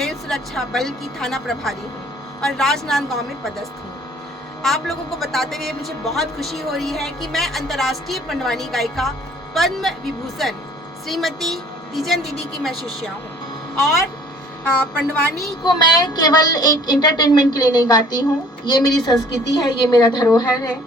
Rail सुरक्षा बल की थाना प्रभारी हूँ और राजनांदगांव में पदस्थ हूँ। आप लोगों को बताते हुए मुझे बहुत खुशी हो रही है कि मैं अंतर्राष्ट्रीय पंडवानी गायिका पद्म विभूषण श्रीमती तीजन दीदी की मैं शिष्या हूँ। और पंडवानी को मैं केवल एक इंटरटेनमेंट के लिए नहीं गाती हूँ, ये मेरी संस्कृति है, ये मेरा धरोहर है।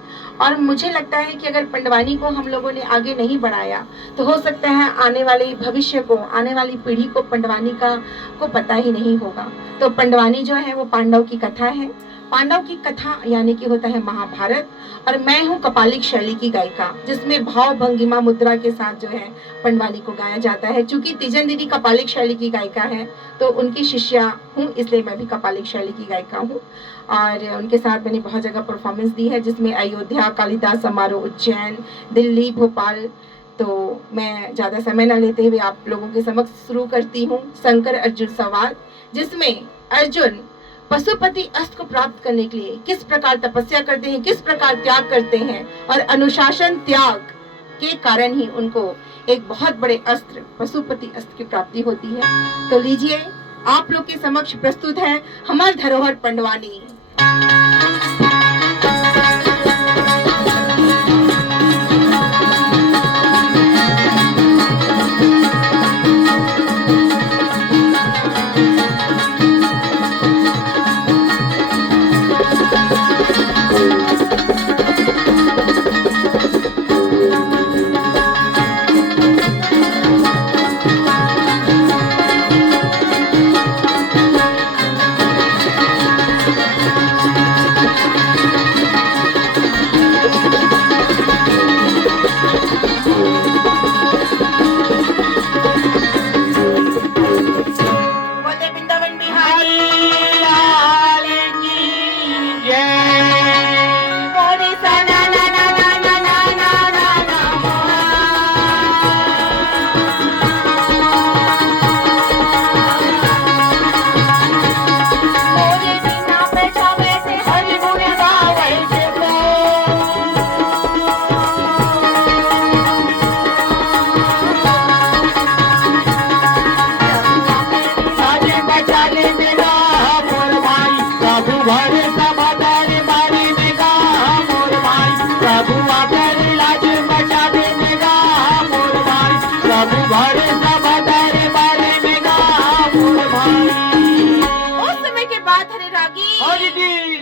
और मुझे लगता है कि अगर पंडवानी को हम लोगों ने आगे नहीं बढ़ाया तो हो सकता है आने वाले भविष्य को, आने वाली पीढ़ी को पंडवानी को पता ही नहीं होगा। तो पंडवानी जो है वो पांडव की कथा है। पांडव की कथा यानी कि होता है महाभारत। और मैं हूँ कपालिक शैली की गायिका, जिसमें भाव भंगिमा मुद्रा के साथ जो है पंडवानी को गाया जाता है। चूंकि तीजन दीदी कपालिक शैली की गायिका है तो उनकी शिष्या हूँ, इसलिए मैं भी कपालिक शैली की गायिका हूँ। और उनके साथ मैंने बहुत जगह परफॉर्मेंस दी है, जिसमें अयोध्या, कालिदास समारोह, उज्जैन, दिल्ली, भोपाल। तो मैं ज़्यादा समय न लेते हुए आप लोगों के समक्ष शुरू करती हूँ शंकर अर्जुन संवाद, जिसमें अर्जुन पशुपति अस्त्र को प्राप्त करने के लिए किस प्रकार तपस्या करते हैं, किस प्रकार त्याग करते हैं, और अनुशासन त्याग के कारण ही उनको एक बहुत बड़े अस्त्र पशुपति अस्त्र की प्राप्ति होती है। तो लीजिए, आप लोग के समक्ष प्रस्तुत है हमार धरोहर पंडवानी।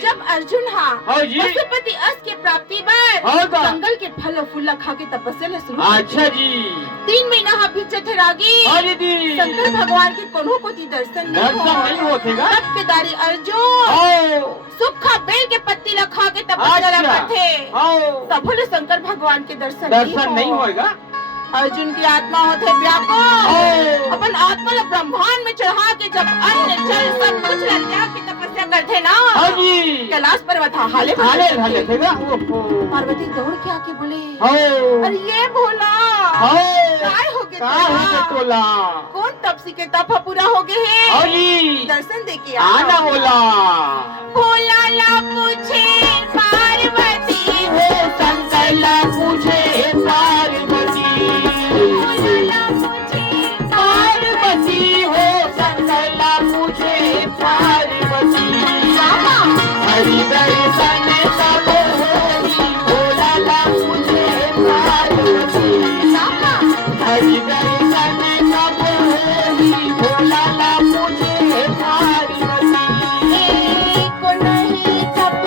जब अर्जुन पशुपति अस्त्र के प्राप्ति बाद जंगल के फल फूल खा के तपस्या शुरू। अच्छा जी। 3 महीना बीते थे रागी। शंकर भगवान के कोनो को दर्शन नहीं होते। तब केदारी अर्जुन सूखा बेल के पत्ती लखा के तपस्या करते, तब बोले शंकर भगवान के दर्शन नहीं होगा। अर्जुन की आत्मा होते व्याकुल, अपन आत्मा ला ब्रह्मांड में चढ़ा के जब अन्न जल सब कुछ त्याग के तपस्या करते ना, कैलाश पर्वत हाले थे। पार्वती दौड़ के आके बोले, अरे ये भोला काय हो गए तोला, कौन तपसी के तप पूरा हो गए हैं, दर्शन दे के आना होला। भोला ला पूछे पार्वती हो, शंकर ला पूछे पार्वती, पार्वती हो शंकर ला पूछे पार्वती। हरि दर्शन सब होई, भोला ला पूछे पार्वती। हरि दर्शन सब होई, भोला ला पूछे पार्वती। एक नहीं तप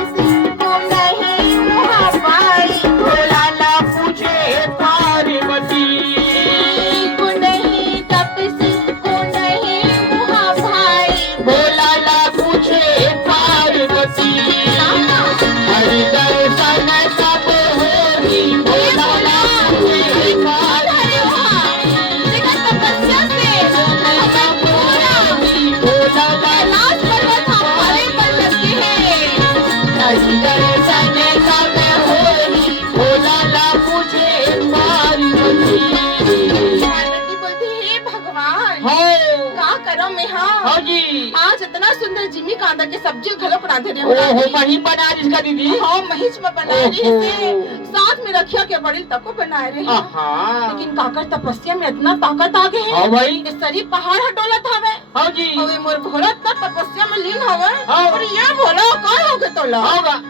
जिमी कांदा के सब्जी घलोक रांधे रे ओहो मही बना जिसका दीदी हाँ महिच में बनाए रही ओहो। से साथ में रखिया के बड़ी तको बनाए रही आहा लेकिन काकर तपस्या में इतना ताकत आ गए हाँ भाई कि सरी पहाड़ हटोलत हवे हाँ जी हवे मोर भोला इतना तपस्या में लीन हवे हाँ। और ये भोला कौन हो के तोला होगा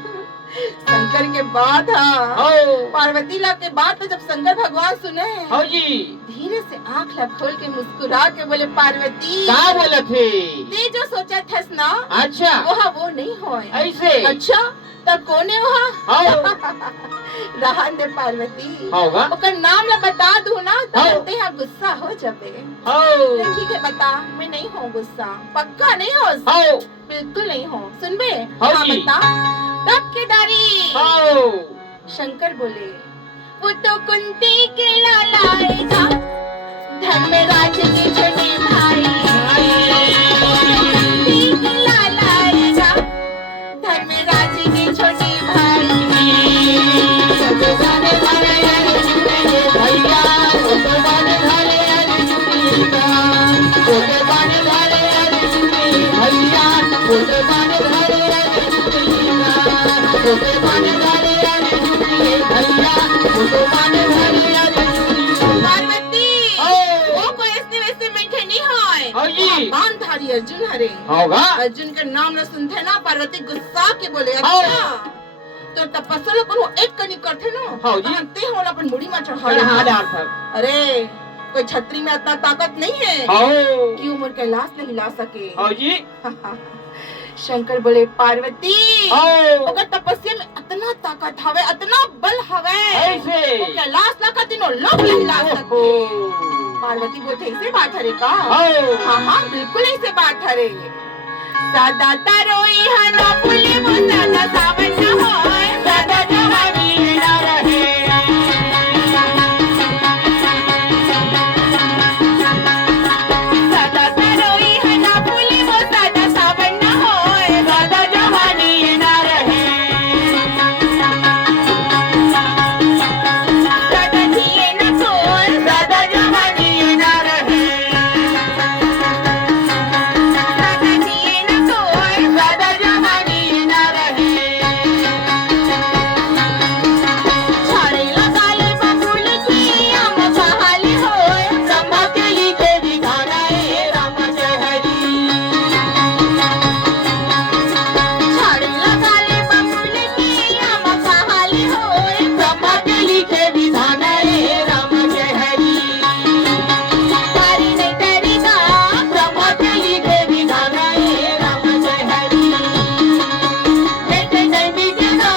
शंकर के बाद हाँ हाँ पार्वती ला के बाद तो जब शंकर भगवान सुने हाँ जी धीरे से आँख ला खोल के मुस्कुरा के बोले पार्वती क्या बोले थे ते जो सोचा थस ना अच्छा वो नहीं होए ऐसे अच्छा तब कोने वहाँ हाँ रहन दे पार्वती होगा ओकर नाम ला बता दूं ना तो हाँ। ते यहाँ गुस्सा हो जाबे हाँ ठीक है बता मैं नहीं हूँ गुस्सा पक्का नहीं हो हाँ बिल्कुल नहीं हो सुनबे हाँ हाँ जी। बता तब केदारी हाँ शंकर बोले वो तो कुंती के लालाएगा धर्मराज के छोटे भाई कुंती के लालाएगा धर्मराज के छोटे भाई भगवान भले भैया भगवान भले भगवान भले भैया भगवान भले भगवान भले भैया भगवान भले पार्वती ओ। वो कोई ऐसे वैसे मीठे नहीं होए हाँ जी। बाणधारी अर्जुन हरे होगा अर्जुन के नाम न सुनते ना पार्वती गुस्सा के बोले हाँ। अच्छा तो तपस्या लोग को एक कनी करते ना हाँ जी। जानते हो अपन मुड़ी में चढ़ा चढ़ा डाल सब अरे कोई छतरी में इतना ताकत नहीं है हाँ कि उम्र कैलाश नहीं हिला सके हाँ जी शंकर बोले पार्वती हाँ अगर तपस्या में इतना ताकत हवे इतना बल हवे ऐसे वो कैलाश ला का तीनों लोग नहीं हिला सकते ओहो। पार्वती बोलते ऐसे बात हरे का हाँ हाँ हाँ बिल्कुल ऐसे बात हरे सादा तारोई हनो फूले वो सादा सावन न होए सादा जवानी न रहे सादा तारोई हनो फूले वो सादा सावन न होए सादा जवानी न रहे सादा जिए न सोए सादा जवानी न रहे सादा जिए न सोए सादा जवानी न रहे छाड़े लगाले बबूल की आम बहाली होए ब्रह्मा के लिखे दिखाना है राम जहरी छाड़े लगाले बबूल की आम बहाली होए ब्रह्मा के लिखे दिखाना है राम जहरी तारी नहीं तेरी का ब्रह्मा के लिखे दिखाना है राम जहरी बेटे नहीं बिकेगा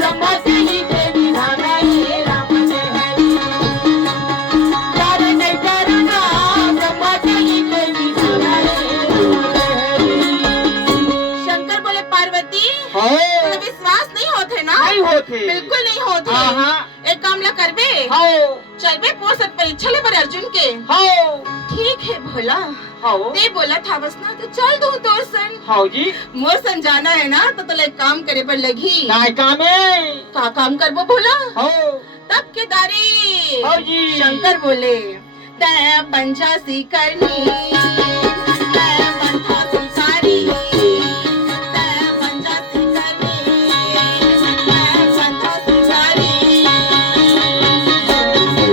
ब्रह्मा के लिखे दिखाना है राम जहरी तारे नहीं तेरा ब्रह्मा के लिखे दिखाना है शंकर बोले पार्वती हाँ तुम्हें विश्वास नहीं होते ना नहीं होते बिल्कुल नहीं होते हाँ एक काम ला करबे हाँ चलबे पोसत परीक्षा ले पर अर्जुन के हाँ ठीक है भोला हाँ ते बोला था बस ना तो चल दूं तोर सन हाँ जी मोर सन जाना है ना तो तले काम करे पर लगी काय काम है का काम करबो भोला हाँ तब केदारी हाँ जी शंकर बोले तै पंचासी करनी तै पंथा सुसारी तै पंचासी करनी तै पंथा सुसारी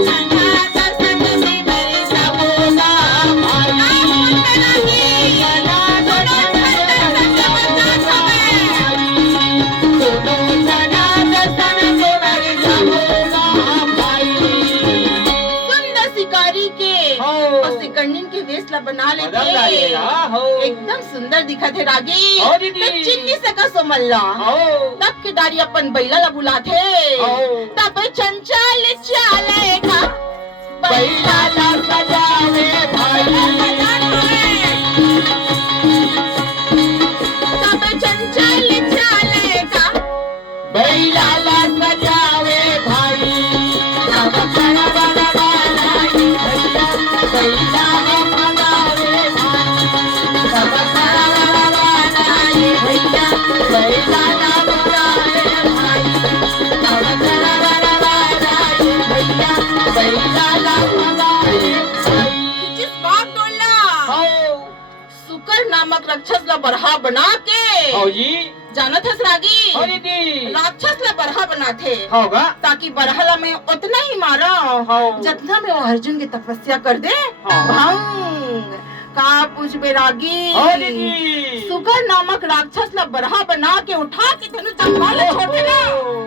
ठंडा दर्शन में मेरे सबोगा भाई नहीं दोनों दर्शन में बचा दोनों जना दर्शन से मेरे सबोगा भाई सुंदर शिकारी के हाँ और सिकंदन के वेश ला बना बदल लेते डालिएगा हाँ एकदम सुंदर दिखत है रागी हाँ दीदी। तो चिन्नी से का सोमल्ला हाँ तब केदारी अपन बैला ला बुलाते हाँ तब चंचल चालेगा बैला ला सजावे भाई तब चंचल चालेगा बैला ला सजावे भाई सब बड़ा बड़ा बनाई भैया बैला ला सजावे भाई सब बड़ा बड़ा बनाई भैया बैला ला सजावे भाई सब बड़ा बड़ा बनाई भैया बैला ला सजावे भाई जिस बात डोला हाँ सुकर नामक राक्षस ला बरहा बना के हाँ जी जानत है रागी हाँ दीदी राक्षस ला बरहा बना थे होगा ताकि बरहला में उतना ही मारा हाँ। जितना में वो अर्जुन की तपस्या कर दे हाँ। भंग का पूछ बेरागी हाँ दीदी सुगर नामक राक्षस ला बरहा बना के उठा के धनुष जंगल में छोड़ देगा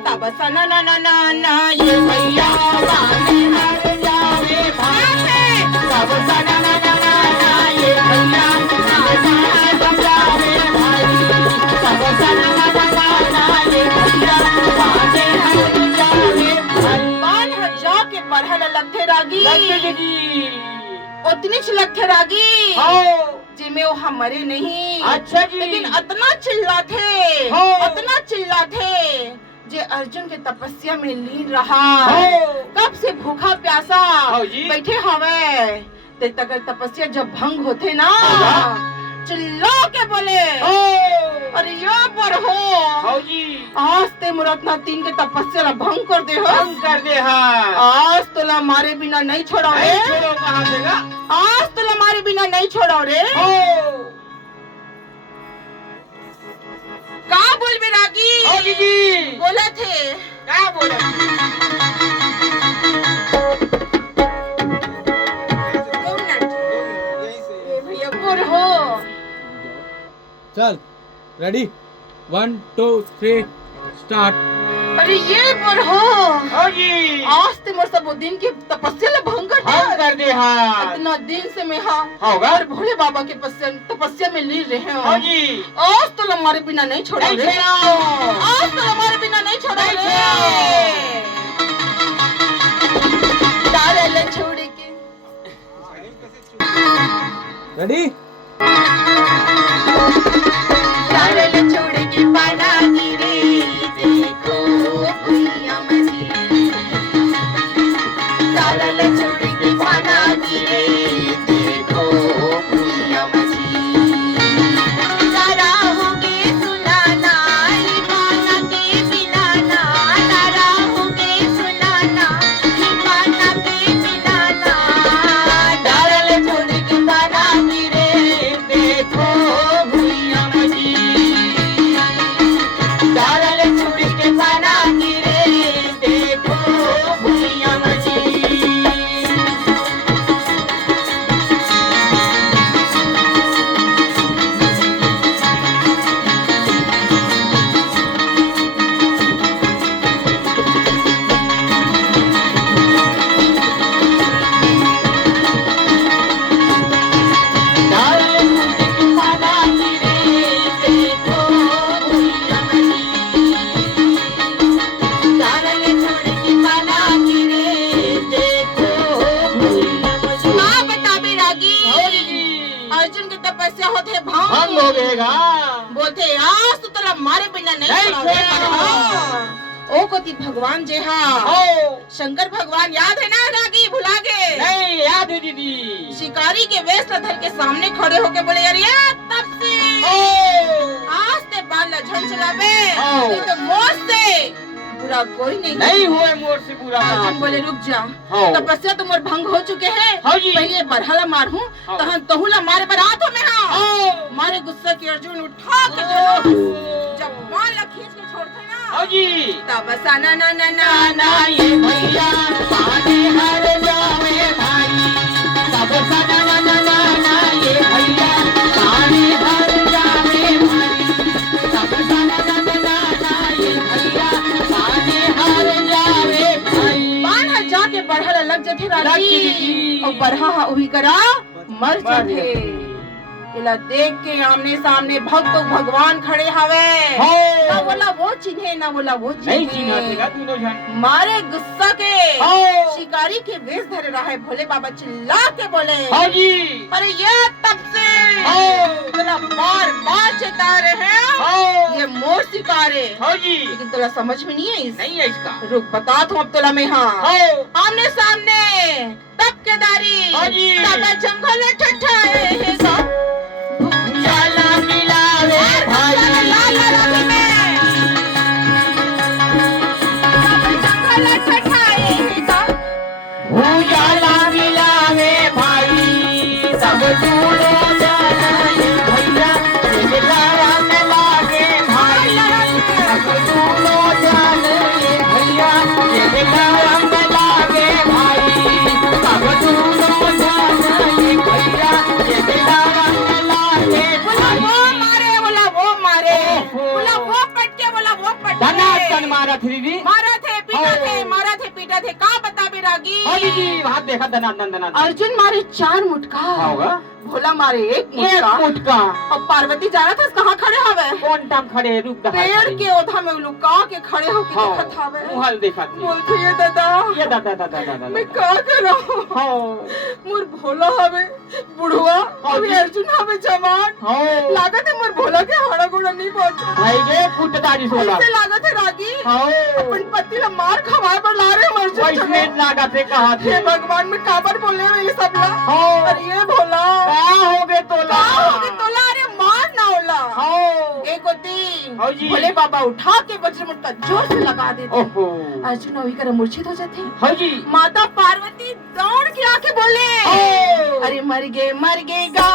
तब सना ना ना ना ना ये भैया बाने हर जावे भाई सब सना ना ना ना ना ये भैया सब जावे भाई सब सना ना ना ना ना ये भैया बाने हर जावे भाई बान हजा के बरहला लगथे रागी लगते दीदी उतनी लगथे रागी हाँ जिमे वो हमारे नहीं अच्छा जी लेकिन अतना चिल्ला थे हाँ। अतना चिल्ला थे जे अर्जुन के तपस्या में लीन रहा हाँ। कब से भूखा प्यासा हाँ जी। बैठे हवे ते तक तपस्या जब भंग होते ना हाँ। चिल्ला के बोले अरे यो पर हो हाँ जी आज ते मुरतना तीन के तपस्या ला भंग कर दे हो हम कर दे हाँ आज तोला मारे बिना नहीं छोड़ा रे नहीं छोड़ो कहाँ देगा आज तोला मारे बिना नहीं छोड़ा रे का बोल बेरागी हाँ दीदी बोले थे क्या बोला दो मिनट ये भैया बोल हो चल रेडी 1 2 3 स्टार्ट अरे ये बोल हो हाँ जी आज ते मोर सब दिन की तपस्या ला भंग कर हम दिया कर दे हाँ इतना दिन से मैं हाँ होगा और भोले बाबा के तपस्या में लीन रहे हाँ हो जी आज तो हमारे बिना नहीं छोड़ा नहीं रे छोड़ो आज तो हमारे बिना नहीं छोड़ा नहीं रे तारे ले छोड़ के रेडी तारे ले छोड़ के पाना गिरे देखो भैया मजी तारे ले छोड़ के पाना गिरे देखो भैया मजी तारा होगे सुनाना ये पाना के बिनाना तारा होगे सुनाना ये पाना के बिनाना तारे ले छोड़ के पाना गिरे देखो भैया मजी तारे ले छोड़ के पाना गिरे देखो भैया मजी हाँ बता बेरागी अर्जुन की तपस्या होते भंग भंग हो गएगा बोलते आज तो तेरा मारे बिना नहीं नहीं छोड़ोगे छोड़ो। हाँ। ओ कोती भगवान जे हाँ हो शंकर भगवान याद है ना रागी भुला गए नहीं याद है दीदी शिकारी के वेश ला धर के सामने खड़े होके बोले यार ये तब से आज ते बाल ला झन चलावे ओ। नहीं तो मौत से बुरा कोई नहीं नहीं हुए मोर से पूरा अर्जुन बोले रुक जा हाँ। तपस्या तुम भंग हो चुके हैं हाँ जी। पहले बरहला मार हूँ हाँ। तहन तहुला मारे बरात हो में हाँ हाँ। मारे गुस्सा की अर्जुन उठा के धनुष जब बाल ला खींच के छोड़ते ना हाँ जी तब ना ना ना ना ना ये भैया पानी हर जावे भाई सब सना ना ना ना ना ये भैया पानी हर जावे भाई सब सना ना ना ना ना ये भैया पानी हर जावे भाई बाण हर जाके बरहला लग जथे लग राजी जथे। और बरहा हा उही करा मर मर जथे जथे। इला देख के आमने सामने भक्त भगवान खड़े हवे हो। ना बोला वो चिन्हे ना बोला वो नहीं चिन्हा चिन्हे देगा दोनों जन मारे गुस्सा के हो। शिकारी के वेश धरे रहा है भोले बाबा चिल्ला के बोले हाँ जी अरे ये तब से हो। तेरा बार बार चेता रहे हैं हो। ये मोर शिकारे हाँ जी लेकिन तेरा समझ में नहीं है इस नहीं है इसका रुक बता तू अब तोला में हाँ हो। आमने सामने तब केदारी हाँ जी। तब जंगल ठठाए सब जाला मिलावे भाई लाल रंग में तब जंगल ठठाए सब उजाला मिलावे भाई सब दूरो जाना ये भैया मारा थी दीदी मारा थे पीटा हाँ। थे मारा थे पीटा थे का बता बेरागी हाँ दीदी हाथ देखा दनादन दनादन अर्जुन मारे 4 मुटका होगा भोला मारे 1 एक मुटका फुट का और पार्वती जा रहा था कहाँ खड़े हवे कौन टाइम खड़े रुक दहा पेड़ के ओधा में लुका के खड़े होके हाँ देखत हवे मुहल देखा थी बोलते ये दादा ये दादा दादा दादा मैं का करो हाँ मोर भोला हवे बुढ़वा हाँ अभी जी। अर्जुन हवे जवान हाँ लागत है मोर भोला के हाड़ा गोड़ा नहीं पहुंचा भाई ये फुटदारी सोला ऐसे लागत है रागी हाँ अपन पति ला मार खवाए पर ला रहे हम अर्जुन वैसे जवान। लागा थे कहा थे हे भगवान में काबर बोले ये सब ला हाँ अरे ये भोला क्या हो गए तो का हो गए तोला अरे मार ना होला हाँ एक होती हाँ जी। भोले बाबा उठा के वज्र मुट्ठा जोर से लगा देते ओहो अर्जुन वही कर मूर्छित हो जाते हाँ जी माता पार्वती दौड़ के आके बोले ओ। अरे मर गएगा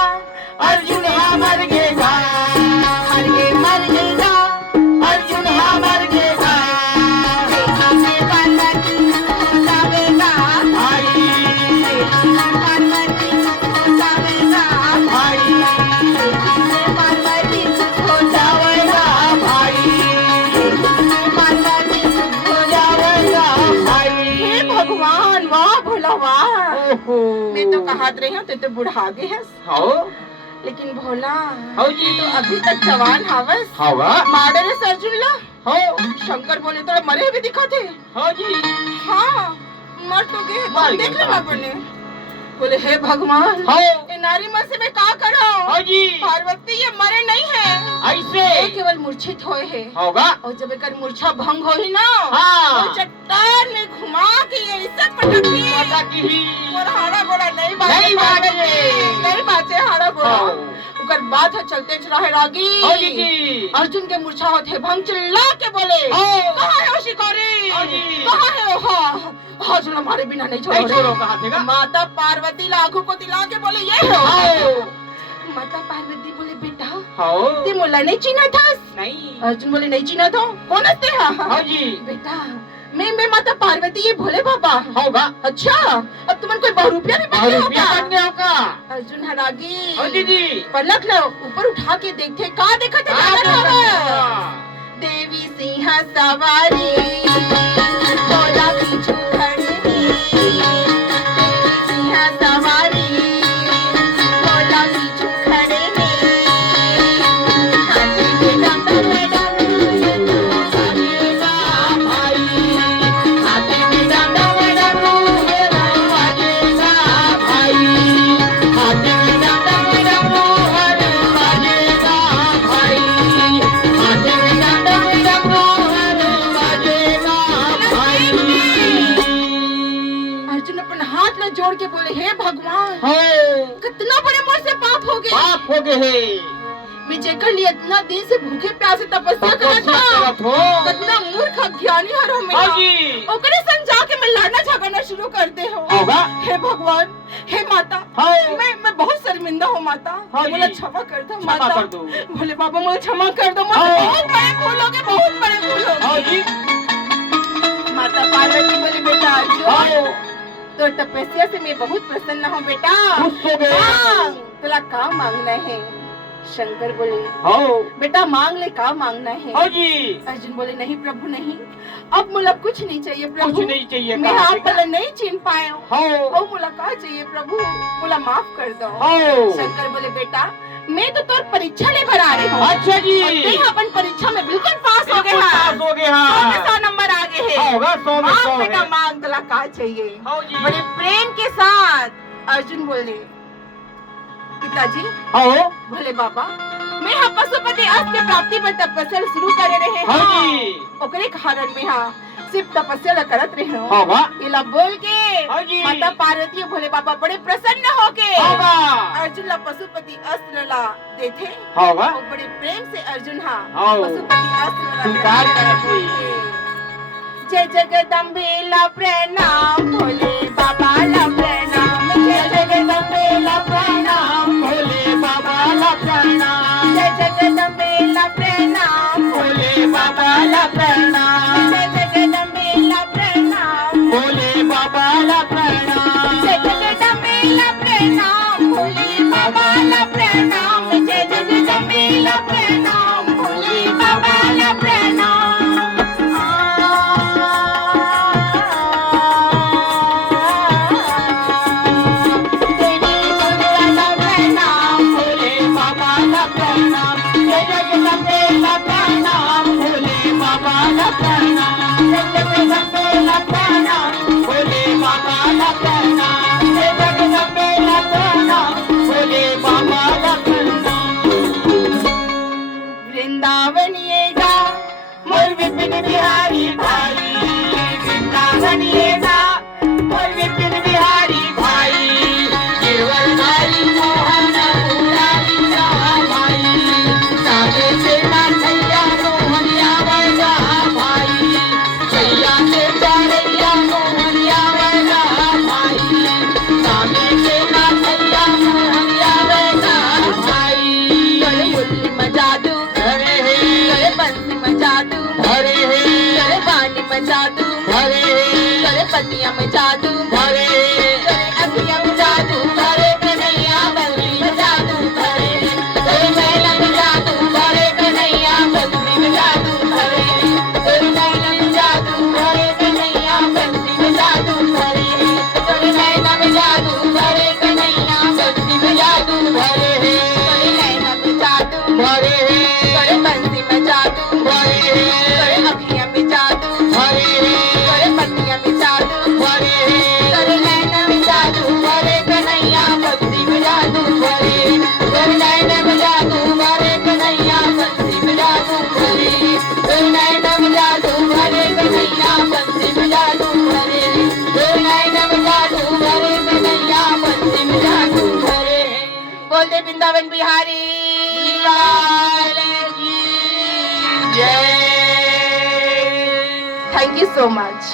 अर्जुन हाँ मर गएगा मर गएगा अर्जुन हाँ मर गएगा पार्वती को जावेगा भाई पार्वती को जावेगा भाई पार्वती को जावेगा भाई पार्वती को जावेगा भाई हे भगवान वाह भोला वाह ओहो मैं तो कहात रही हूँ ते तो बुढ़ा गए है हाँ लेकिन भोला हाँ जी तो अभी तक जवान हवस हवा मारे रे अर्जुन ला हाँ शंकर बोले तो मरे भी दिखा थे हाँ जी हाँ मर तो गए मर देख गए, लेना हाँ। बने बोले हे भगवान हाँ ये नारी मन से मैं का करो हाँ जी पार्वती ये मरे नहीं है ऐसे ये केवल मूर्छित होए है होगा और जब एकर मूर्छा भंग हो ही ना हाँ तो चट्टान में घुमा के ये ऐसा पटकी पता की ही और हाड़ा गोड़ा नहीं नहीं बाजे। नहीं बाजे हाड़ा गोड़ा हाँ। ओकर बात है चलते रहे रागी हाँ जी जी अर्जुन के मूर्छा होते भंग चिल्ला के बोले हाँ। कहाँ है वो शिकारी हाँ जी। कहाँ है वो अर्जुन हमारे बिना नहीं नहीं छोड़ो छोड़ो कहा थे माता पार्वती लाखों को दिला के बोले ये हो हाँ माता पार्वती बोले बेटा हाँ ते मोला नहीं चिना था नहीं अर्जुन बोले नहीं चिना था कौन है ते हाँ जी बेटा मैं माता पार्वती ये भोले बाबा होगा अच्छा अब तुमन कोई बहुरूपिया भी बन गया रुपया होगा बन गया होगा अर्जुन हरागी हाँ जी जी पलक लो ऊपर उठा के देखते का देखा थे जानत हवे? देवी सिंह सवारी भोला पीछू खड़ी देवी सिंह सवारी भोला पीछू खड़े हाथी के डंडा में डमरू बाजेगा भाई हाथी में डंडा में डमरू मेरा बाजेगा भाई हाथी में डंडा में डमरू मेरा बाजेगा भाई हाथी में डंडा में डमरू मेरा बाजेगा भाई अर्जुन अपन हाथ में जोड़ के बोले हे भगवान हो कितना बड़े मोर से पाप हो गए बाप हो गए है मैं जेकर लिए इतना दिन से भूखे प्यासे तपस्या करत तपस्या था करत हो कितना मूर्ख अज्ञानी हर हो हाँ मेरा जी ओकरे संग जाके मैं लड़ना झगड़ना शुरू कर दे हो होगा हे भगवान हे माता हाँ मैं बहुत शर्मिंदा हूँ माता हाँ जी। बोला क्षमा कर दो क्षमा माता कर दो भोले बाबा मुझे क्षमा कर दो मुझसे हाँ। बहुत बड़े भूल हो गए बहुत बड़े भूल हो हाँ गए जी माता पार्वती बोली बेटा हाँ अर्जुन तो तपस्या से मैं बहुत प्रसन्न हूँ बेटा खुश हो गए मांग तुला का मांगना है शंकर बोले हाँ बेटा मांग ले का मांगना है हाँ जी अर्जुन बोले नहीं प्रभु नहीं अब मुला कुछ नहीं चाहिए प्रभु कुछ नहीं चाहिए मैं कहा आप पहले नहीं चिन पाया हूँ हाँ और मुलाकात चाहिए प्रभु मुला माफ कर दो हाँ शंकर बोले बेटा मैं तो तोर परीक्षा ले भर आ रही हूँ अच्छा जी और ते अपन परीक्षा में बिल्कुल पास हो गए पास हो गए हाँ 100 नंबर आगे है होगा 100 में 100 मांग बेटा है मांग तुला का चाहिए हाँ जी बड़े प्रेम के साथ अर्जुन बोले पिताजी हाँ भोले बाबा मैं हाँ पशुपति अस्त के प्राप्ति पर तपस्या शुरू करे रहे हाँ हाँ जी ओकरे कारण में हाँ सिर्फ तपस्या ला करत रहे हो होगा इला बोल के हाँ जी माता पार्वती और भोले बाबा बड़े प्रसन्न होके होगा अर्जुन ला पशुपति अस्त्र ला देते होगा और बड़े प्रेम से अर्जुन हाँ हाँ। पशुपति अस्त्र ला स्वीकार ग्रहण करत करते। जय जगदम्बे ला प्रणाम भोले बाबा ला प्रणाम जय जगदम्बे ला प्रणाम भोले बाबा ला प्रणाम जय जगदम्बे ला प्रणाम भोले बाबा ला प्रणाम जय जगदम्बे ला प्रणाम भोले बाबा ला प्रणाम जय जगदम्बे ला प्रणाम भोले बाबा ला प्रणाम जय जगदम्बे ला प्रणाम भोले बाबा ला प्रणाम संबेला प्रणाम भोले बाबा का प्रणाम जग संबेला प्रणाम भोले बाबा का प्रणाम जग संबेला प्रणाम भोले बाबा का प्रणाम वृंदावन ये जा मोर विपिन बिहारी भाई वृंदावन ये जा मोर विपिन बिहारी भाई गिरवरधारी मोहन मुरारी राहा भाई सागे से नाथैया मोहनिया वर्गा भाई सैया से चारैया मोहनिया वर्गा भाई सागे से नाथैया मोहनिया वर्गा भाई करे मुरली मचा दूं अरे हे करे बंसी मचा दूं अरे हे करे बानी मचा दूं अरे हे करे पतियां मचा दूं अरे हे करे अखियां मचा दूं अरे कन्हैया बंसी मचा दूं अरे हे करे मैला मचा दूं अरे कन्हैया बंसी मचा दूं अरे हे करे मैला मचा दूं अरे कन्हैया बंसी मचा दूं अरे हे करे मैला मचा दूं अरे कन्हैया बंसी मचा दूं अरे हे करे मैला मचा दूं अरे हे करे बंसी मचा दूं अरे हे करे अखियां मचा दूं अरे हे करे पतियां मचा दूं अरे हे करे नैना मचा दूं अरे कन्हैया बंसी मचा दूं अरे हे करे नैना मचा दूं अरे कन्हैया बंसी मचा दूं अरे हे करे नैना मचा दूं अरे कन्हैया बंसी मचा दूं अरे हे करे नैना मचा दूं अरे कन्हैया बंसी मचा दूं अरे हे बोल दे वृंदावन बिहारी लाल की जय। Thank you so much.